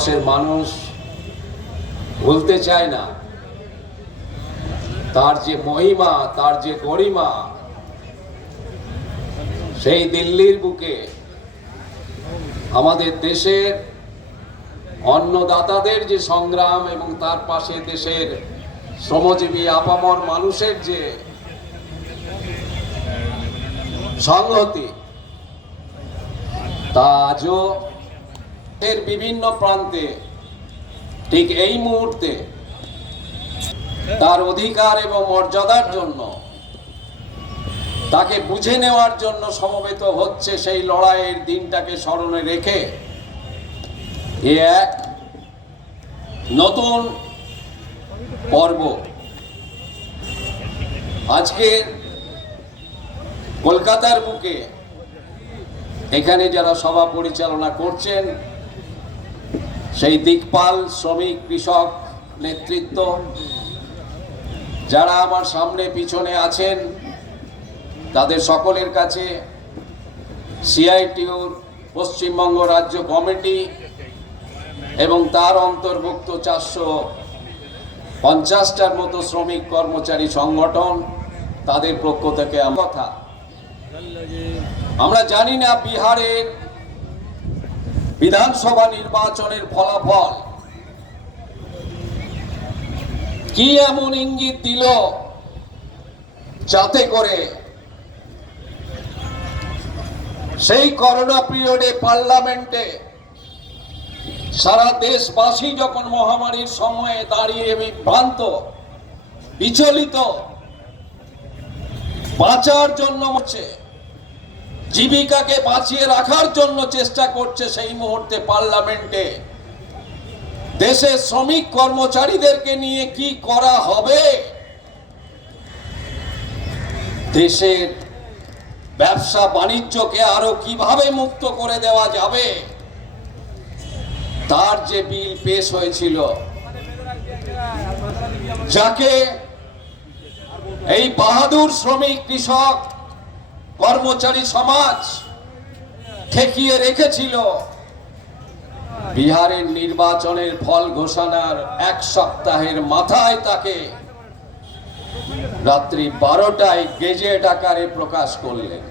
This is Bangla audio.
দেশের মানুষ ভুলতে চায় না। তার যে মহিমা, তার যে গরিমা, সেই দিল্লির বুকে আমাদের দেশের অন্নদাতাদের যে সংগ্রাম এবং তার পাশে দেশের শ্রমজীবী, আপামর মানুষের যে সংহতি, তা আজও এর বিভিন্ন প্রান্তে, ঠিক এই মুহূর্তে তার অধিকার এবং মর্যাদার জন্য, তাকে বুঝে নেওয়ার জন্য সমবেত হচ্ছে সেই লড়াইয়ের দিনটাকে স্মরণে রেখে এ এক নতুন পর্ব। আজকে কলকাতার বুকে এখানে যারা সভা পরিচালনা করছেন সেই দিকপাল শ্রমিক, কৃষক নেতৃত্ব, যারা আমার সামনে পিছনে আছেন, তাদের সকলের কাছে সিআইটিউর পশ্চিমবঙ্গ রাজ্য কমিটি এবং তার অন্তর্ভুক্ত চারশো পঞ্চাশটার মতো শ্রমিক কর্মচারী সংগঠন তাদের পক্ষ থেকে কথা। আমরা জানি না বিহারের বিধানসভা নির্বাচনের ফলাফল। কি এমন ইঙ্গিত দিল যাতে করে সেই করোনা পিরিয়ডে পার্লামেন্টে সারা দেশবাসী যখন মহামারীর সময়ে দাঁড়িয়ে বিভ্রান্ত, বিচলিত, বাঁচার জন্য হচ্ছে জীবিকাকে বাঁচিয়ে রাখার জন্য চেষ্টা করছে সেই মুহূর্তে পার্লামেন্টে। দেশের শ্রমিক কর্মচারীদেরকে নিয়ে কি করা হবে? দেশের ব্যবসা বাণিজ্যকে আরও কীভাবে মুক্ত করে দেওয়া যাবে? তার যে বিল পেশ হয়েছিল, যাকে এই বাহাদুর শ্রমিক কৃষক কর্মচারী সমাজ ঠেকিয়ে রেখেছিল। বিহারের নির্বাচনের ফল ঘোষণার এক সপ্তাহের মাথায় তাকে রাত্রি বারোটায় গেজেট আকারে প্রকাশ করলেন।